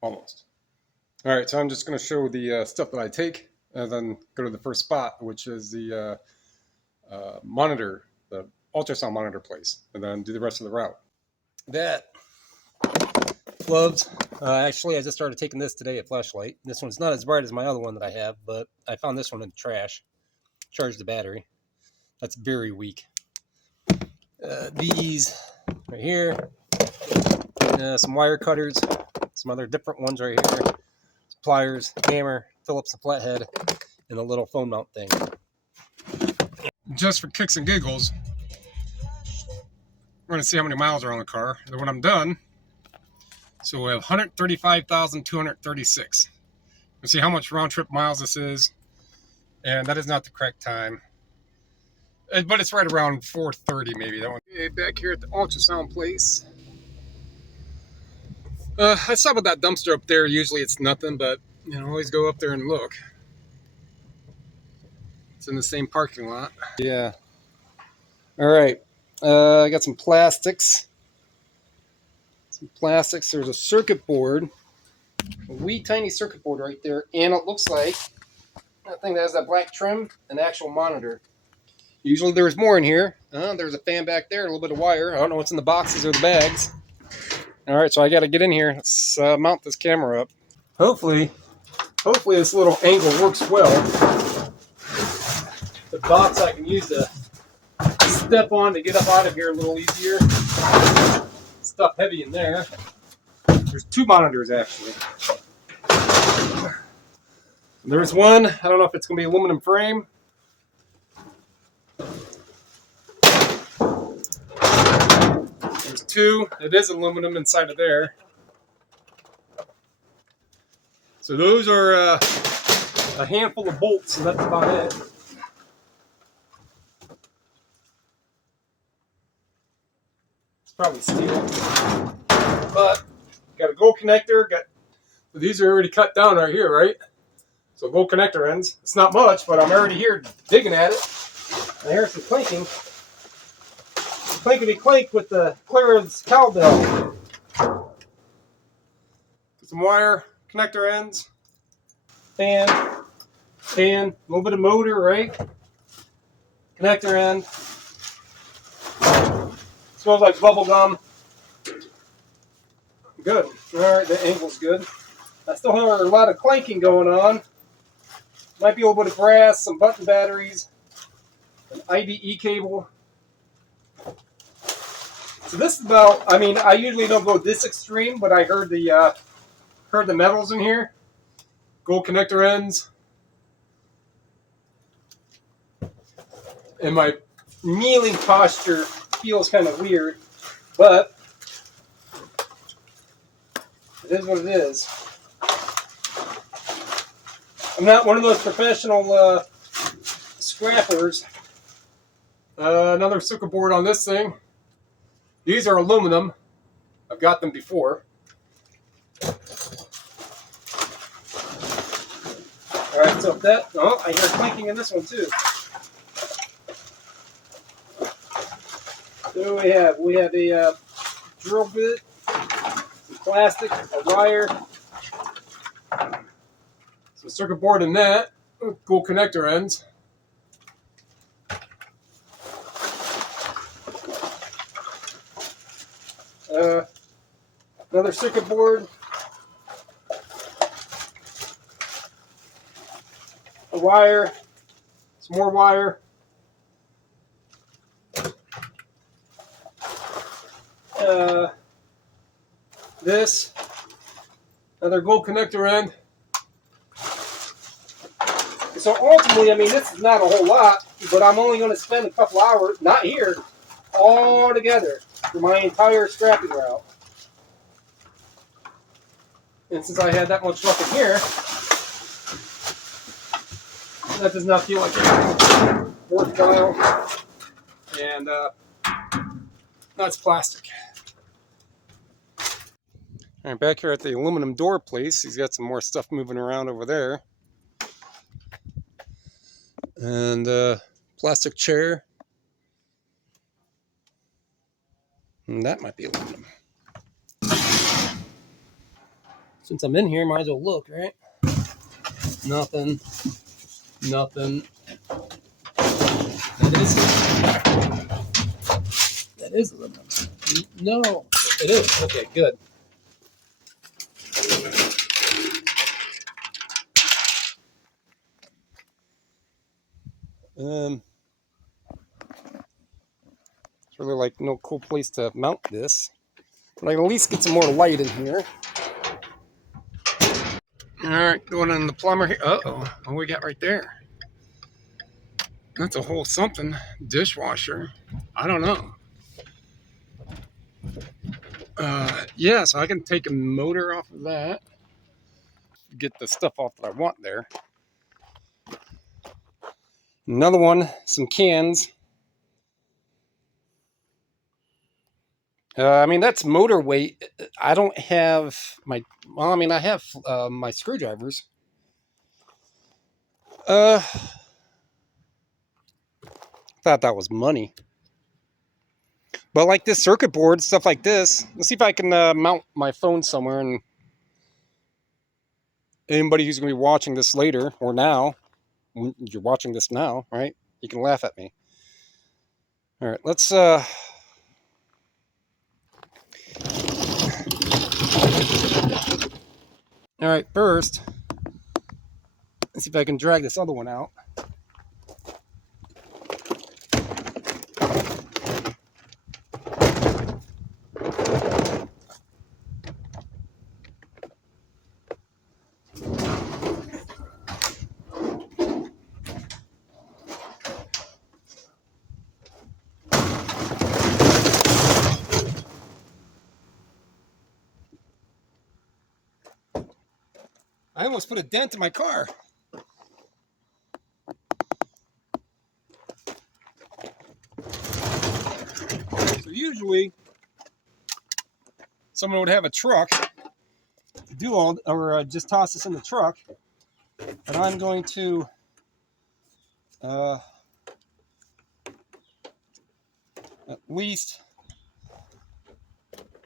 almost. All right, so I'm just going to show the stuff that I take and then go to the first spot, which is the monitor, the ultrasound monitor place, and then do the rest of the route. That gloves. Actually, I just started taking this today at Flashlight. This one's not as bright as my other one that I have, but I found this one in the trash. Charged the battery. That's very weak. These right here. Some wire cutters. Some other different ones right here. Pliers, hammer, Phillips and flathead, and a little phone mount thing. Just for kicks and giggles, we're going to see how many miles are on the car. And then when I'm done, so we have 135,236. We'll see how much round trip miles this is. And that is not the correct time. But it's right around 4:30 maybe. That one. Okay, back here at the ultrasound place. I saw about that dumpster up there. Usually it's nothing, but always go up there and look. It's in the same parking lot. Yeah. All right. I got some plastics. There's a circuit board. A wee tiny circuit board right there. And it looks like that thing that has that black trim, an actual monitor. Usually there's more in here. There's a fan back there, a little bit of wire. I don't know what's in the boxes or the bags. All right, so I got to get in here. Let's mount this camera up. Hopefully this little angle works well. The box I can use to step on to get up out of here a little easier. Stuff heavy in there. There's two monitors actually. There's one. I don't know if it's going to be aluminum frame. There's two. It is aluminum inside of there. So those are a handful of bolts, and that's about it. It's probably steel. But got a gold connector. These are already cut down right here, right? So gold connector ends. It's not much, but I'm already here digging at it. I hear some clinking. Clinkety clink with the clearance cowbell. Some wire, connector ends, fan, a little bit of motor, right? Connector end. Smells like bubble gum. Good. All right, the angle's good. I still have a lot of clanking going on. Might be a little bit of brass, some button batteries, an IDE cable. So this is about, I usually don't go this extreme, but I heard the metals in here. Gold connector ends. And my kneeling posture feels kind of weird, but it is what it is. I'm not one of those professional scrappers. Another circuit board on this thing. These are aluminum. I've got them before. All right, so I hear clanking in this one too. So we have a drill bit, some plastic, a wire, some circuit board in that, cool connector ends. Another circuit board, a wire, some more wire, this, another gold connector end. So ultimately, this is not a whole lot, but I'm only going to spend a couple hours, not here, all together for my entire scrapping route. And since I had that much stuff in here, that does not feel like it's worthwhile. And that's plastic. All right, back here at the aluminum door place, he's got some more stuff moving around over there. And plastic chair. And that might be aluminum. Since I'm in here, might as well look, right? Nothing. Nothing. That is aluminum. No, it is. Okay, good. It's really like no cool place to mount this, but I can at least get some more light in here. All right, going on the plumber here. Uh-oh, what we got right there? That's a whole something. Dishwasher. I don't know. Yeah, so I can take a motor off of that. Get the stuff off that I want there. Another one, some cans. I mean, that's motor weight. I don't have my, well, I mean, I have my screwdrivers. Thought that was money. But like this circuit board, stuff like this, let's see if I can mount my phone somewhere, and anybody who's going to be watching this later or now, when you're watching this now, right? You can laugh at me. All right, let's all right, first, let's see if I can drag this other one out. I almost put a dent in my car. So usually, someone would have a truck to do all, or just toss this in the truck. But I'm going to at least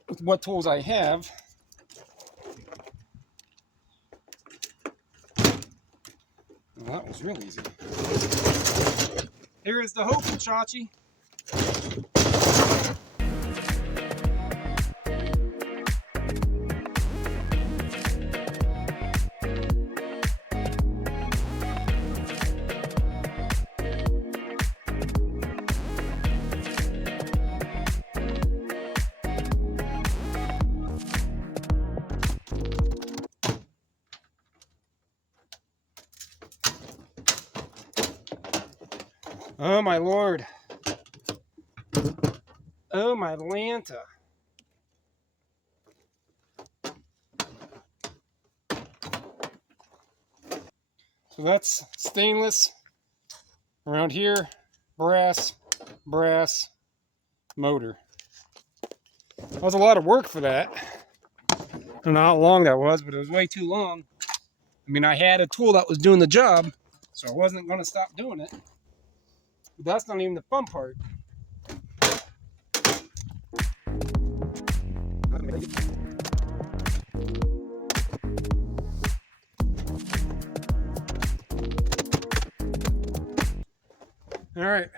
with what tools I have. Well, that was real easy. Here is the hope, Chachi. Oh my Lord. Oh my Atlanta. So that's stainless. Around here, brass, motor. That was a lot of work for that. I don't know how long that was, but it was way too long. I mean, I had a tool that was doing the job, so I wasn't going to stop doing it. But that's not even the fun part. All right,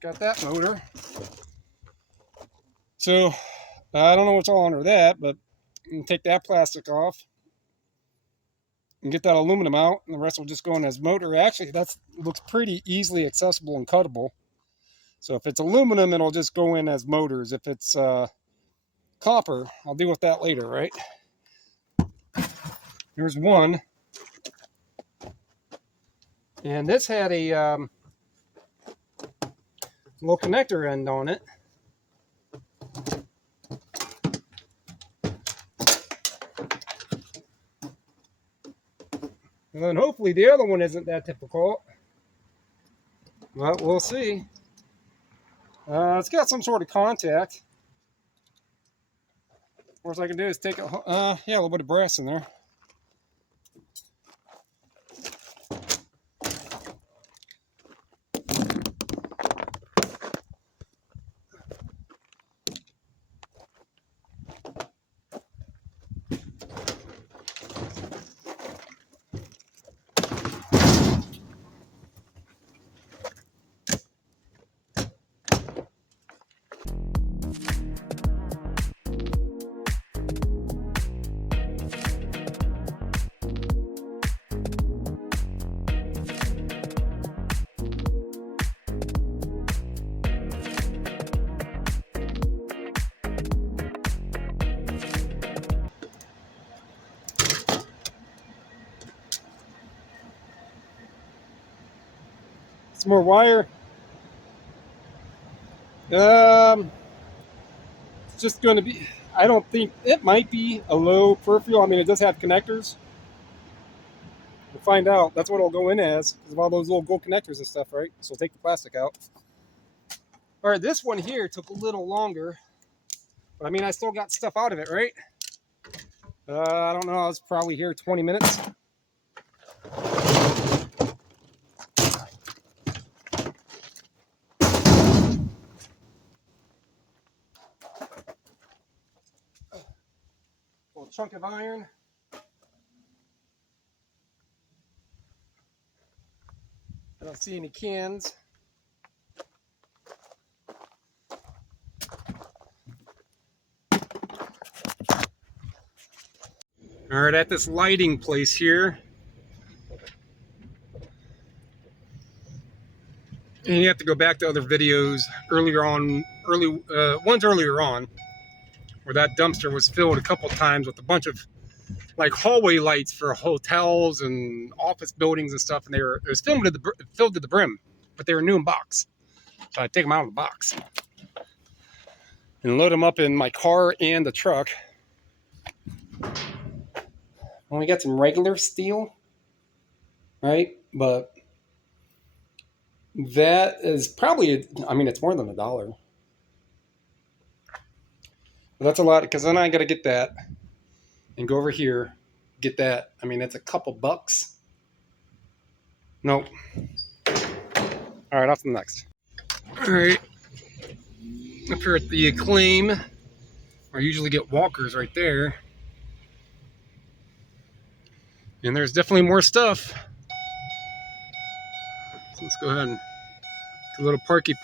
got that motor. So I don't know what's all under that, but I'm gonna take that plastic off and get that aluminum out, and the rest will just go in as motor. Actually, that looks pretty easily accessible and cuttable. So if it's aluminum, it'll just go in as motors. If it's copper, I'll deal with that later, right? Here's one. And this had a little connector end on it. And then hopefully the other one isn't that difficult. Well, we'll see. It's got some sort of contact. Worst I can do is take a little bit of brass in there. some more wire. It's just going to be, I don't think, it might be a low peripheral. I mean, it does have connectors. We'll find out. That's what it'll go in as, because of all those little gold connectors and stuff, right? So we'll take the plastic out. All right, this one here took a little longer. But I mean, I still got stuff out of it, right? I don't know. I was probably here 20 minutes. Little chunk of iron. I don't see any cans. All right, at this lighting place here. And you have to go back to other videos earlier on, ones earlier on, where that dumpster was filled a couple times with a bunch of like hallway lights for hotels and office buildings and stuff, and it was filled to the brim, but they were new in box. So I take them out of the box and load them up in my car and the truck. And we got some regular steel, right? But that is probably, I mean, it's more than $1. But that's a lot, because then I got to get that and go over here, get that. I mean, it's a couple bucks. Nope. All right, off to the next. All right. Up here at the Acclaim, I usually get walkers right there. And there's definitely more stuff. So let's go ahead and get a little parky.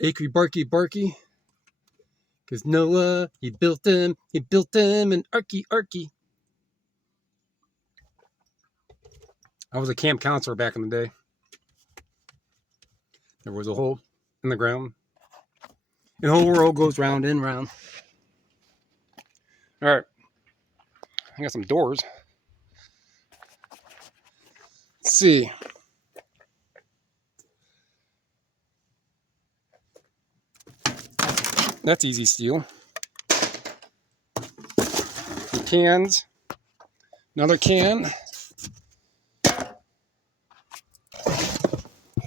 Acre barky. Because Noah, he built them an arky. I was a camp counselor back in the day. There was a hole in the ground. And the whole world goes round and round. All right. I got some doors. Let's see. That's easy steel. Some cans. Another can.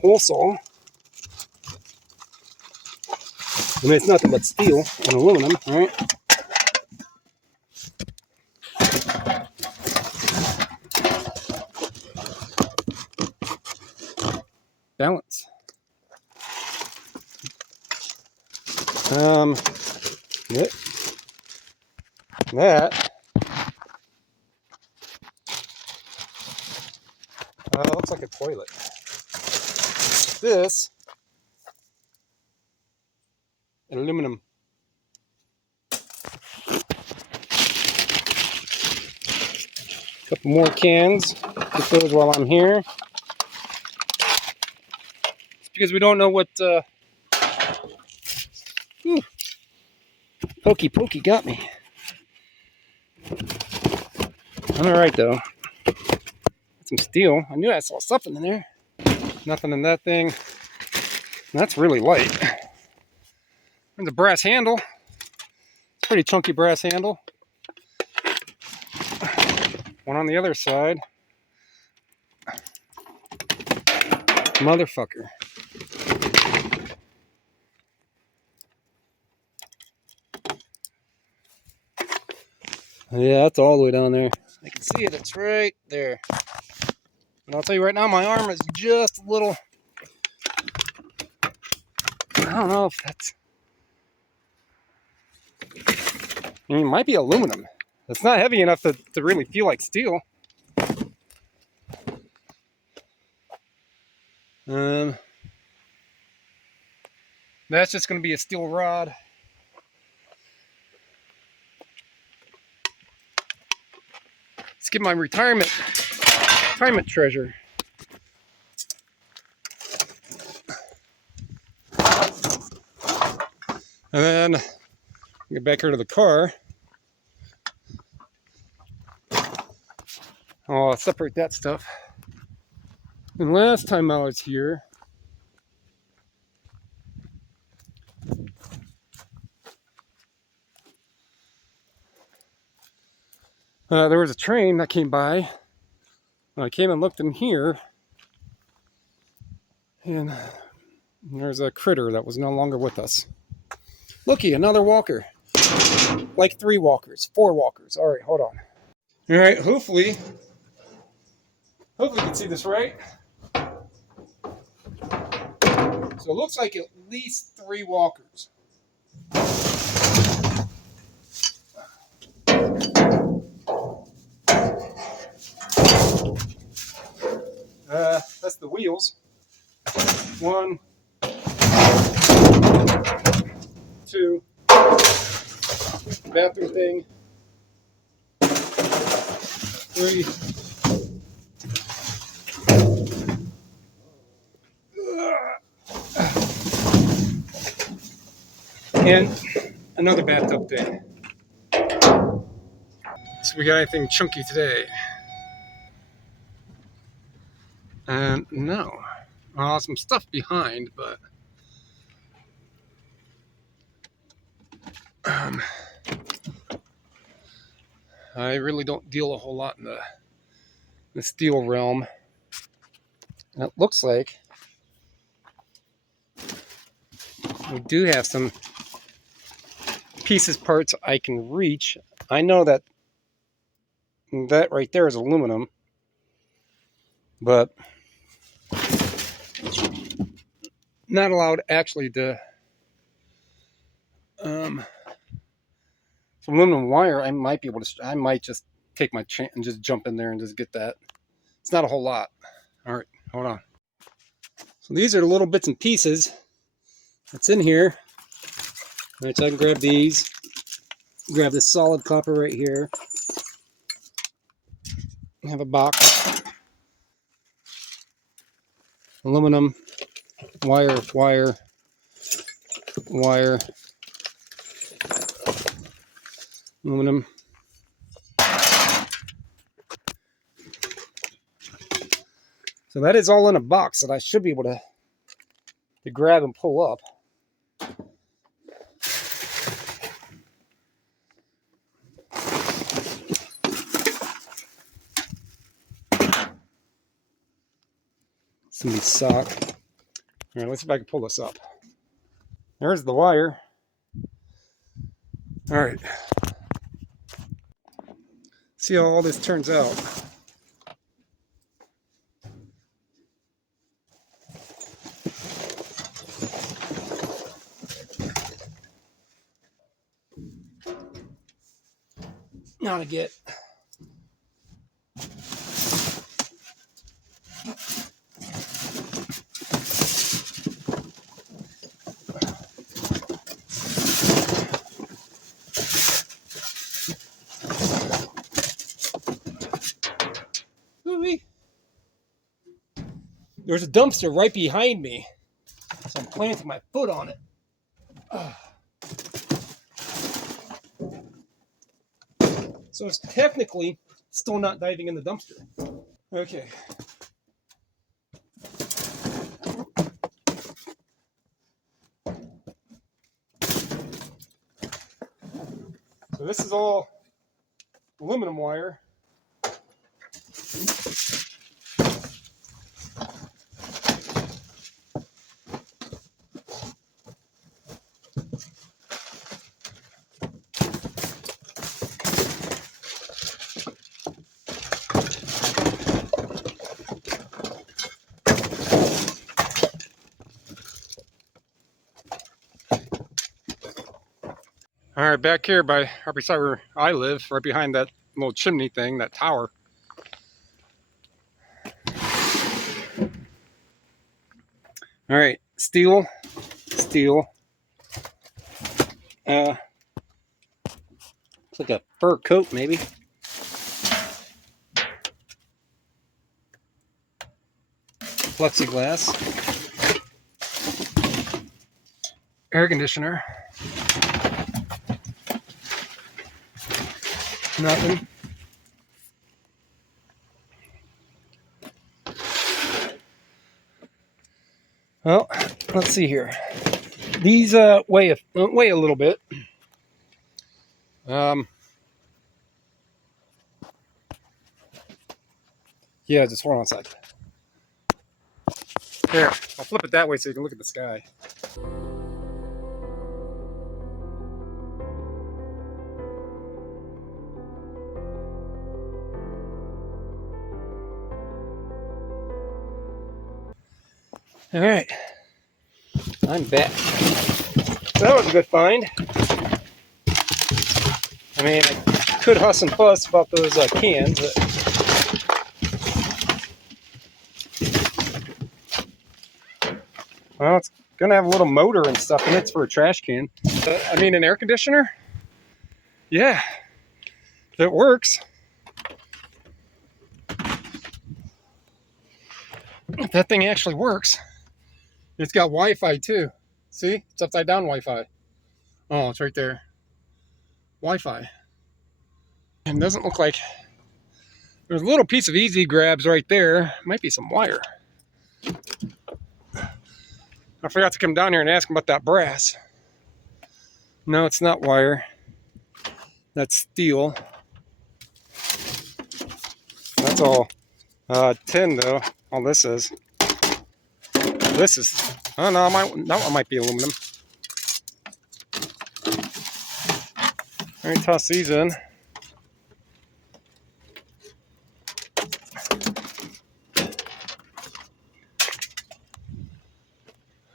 Hole saw. I mean, it's nothing but steel and aluminum, right? Balance. That looks like a toilet. This, an aluminum. Couple more cans. Get those while I'm here. It's because we don't know what. Pokey got me. I'm alright though. Some steel. I knew I saw something in there. Nothing in that thing. That's really light. There's a brass handle. It's a pretty chunky brass handle. One on the other side. Motherfucker. Yeah, that's all the way down there. I can see it. It's right there. And I'll tell you right now, my arm is just a little... I don't know if that's... I mean, it might be aluminum. It's not heavy enough to really feel like steel. That's just going to be a steel rod. Let's get my retirement treasure. And then get back here to the car. I'll separate that stuff. And last time I was here, there was a train that came by. And I came and looked in here, and there's a critter that was no longer with us. Looky, another walker. Like 3 walkers, 4 walkers. All right, hold on. All right, hopefully you can see this right. So it looks like at least 3 walkers. That's the wheels. 1, 2, bathroom thing. 3. And another bathtub thing. So we got anything chunky today? And no. Some stuff behind, but I really don't deal a whole lot in the steel realm. And it looks like we do have some pieces, parts I can reach. I know that right there is aluminum, but not allowed actually to aluminum wire. I might be able to, I might just take my chance and just jump in there and just get that. It's not a whole lot. All right, hold on. So these are the little bits and pieces that's in here. All right, so I can grab these, grab this solid copper right here. I have a box, aluminum, wire, aluminum. So that is all in a box that I should be able to grab and pull up. Somebody's sock. All right, let's see if I can pull this up. There's the wire. All right. See how all this turns out. Now to get there's a dumpster right behind me, so I'm planting my foot on it. So it's technically still not diving in the dumpster. Okay. So this is all aluminum wire. All right, back here right beside where I live, right behind that little chimney thing, that tower. All right, steel. It's like a fur coat, maybe. Plexiglass. Air conditioner. Nothing. Well, let's see here. These weigh a little bit. Yeah, just hold on a sec. Here, I'll flip it that way so you can look at the sky. All right, I'm back. So that was a good find. I mean, I could huss and fuss about those cans, but well, it's gonna have a little motor and stuff in it. It's for a trash can. I mean, an air conditioner? Yeah, it works. That thing actually works. It's got Wi-Fi too. See? It's upside down Wi-Fi. Oh, it's right there. Wi-Fi. And it doesn't look like... There's a little piece of easy grabs right there. Might be some wire. I forgot to come down here and ask him about that brass. No, it's not wire. That's steel. That's all tin though. All this is. This is... Oh no, that one might be aluminum. Let me toss these in.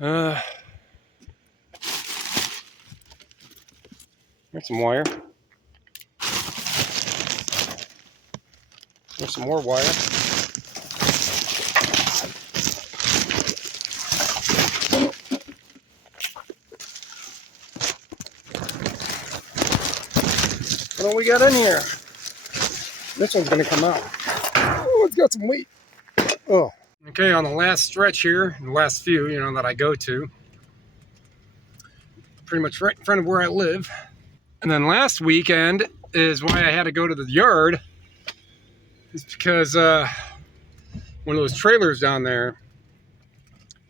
There's some wire. There's some more wire. What do we got in here? This one's going to come out. Oh, it's got some weight. Oh. Okay, on the last stretch here, the last few, that I go to, pretty much right in front of where I live. And then last weekend is why I had to go to the yard. It's because one of those trailers down there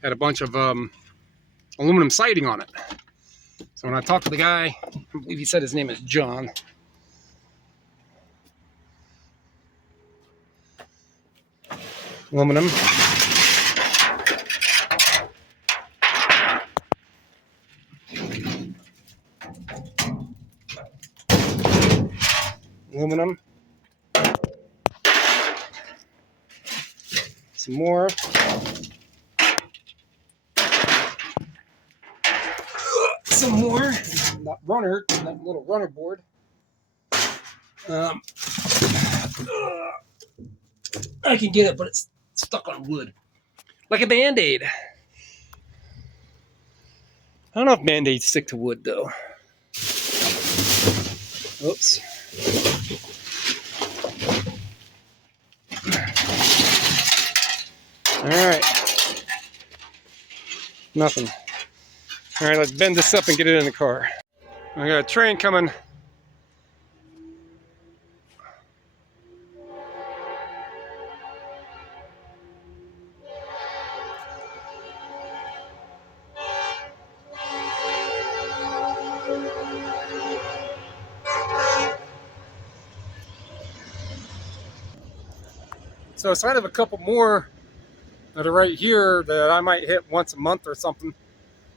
had a bunch of aluminum siding on it. So when I talked to the guy, I believe he said his name is John. Aluminum. Aluminum. Some more. Some more. That runner, that little runner board. I can get it, but it's stuck on wood. Like a Band-Aid. I don't know if Band-Aids stick to wood, though. Oops. All right. Nothing. All right, let's bend this up and get it in the car. I got a train coming. So I have a couple more that are right here that I might hit once a month or something.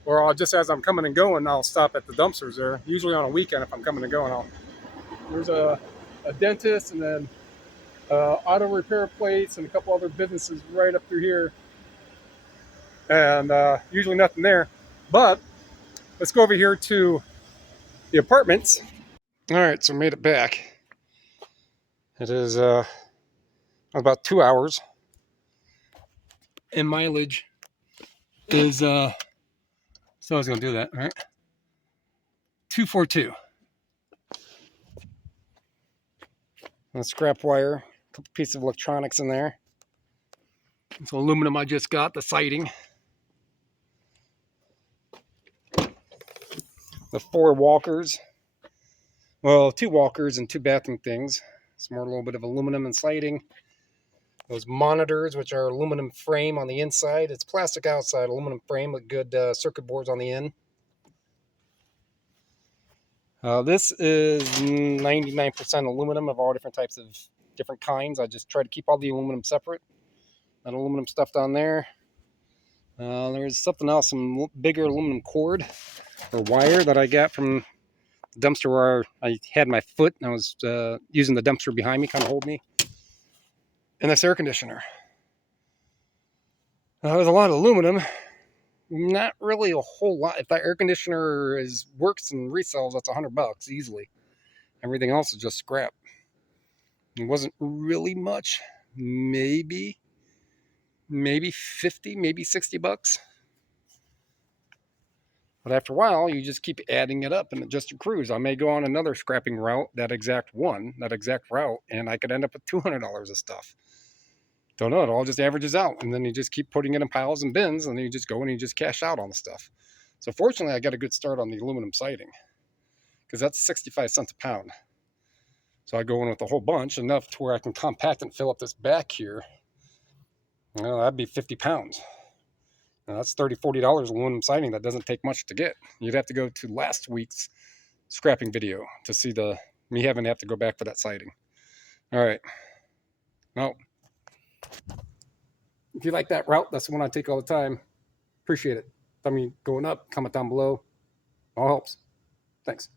Or I'll just, as I'm coming and going, I'll stop at the dumpsters there. Usually on a weekend if I'm coming and going. There's a dentist and then auto repair place and a couple other businesses right up through here. And usually nothing there. But let's go over here to the apartments. All right, so made it back. It is about 2 hours. And mileage is, so I was going to do that, right? 242. And scrap wire, a couple pieces of electronics in there. It's aluminum I just got, the siding. The 4 walkers. Well, 2 walkers and 2 bathroom things. Some more, a little bit of aluminum and siding. Those monitors, which are aluminum frame on the inside. It's plastic outside, aluminum frame with good circuit boards on the end. This is 99% aluminum of all different types of different kinds. I just try to keep all the aluminum separate. That aluminum stuff down there. There's something else, some bigger aluminum cord or wire that I got from the dumpster where I had my foot and I was using the dumpster behind me, kind of hold me. And this air conditioner. There's a lot of aluminum. Not really a whole lot. If that air conditioner works and resells, that's $100 easily. Everything else is just scrap. It wasn't really much. Maybe 50, maybe $60. But after a while, you just keep adding it up and it just accrues. I may go on another scrapping route, that exact route, and I could end up with $200 of stuff. Don't know, it all just averages out, and then you just keep putting it in piles and bins, and then you just go and you just cash out on the stuff. So fortunately, I got a good start on the aluminum siding, because that's 65 cents a pound. So I go in with a whole bunch, enough to where I can compact and fill up this back here. Well, that'd be 50 pounds. Now that's $30, $40 aluminum siding. That doesn't take much to get. You'd have to go to last week's scrapping video to see me having to have to go back for that siding. All right. Well, if you like that route, that's the one I take all the time. Appreciate it. Tell me going up, comment down below. All helps. Thanks.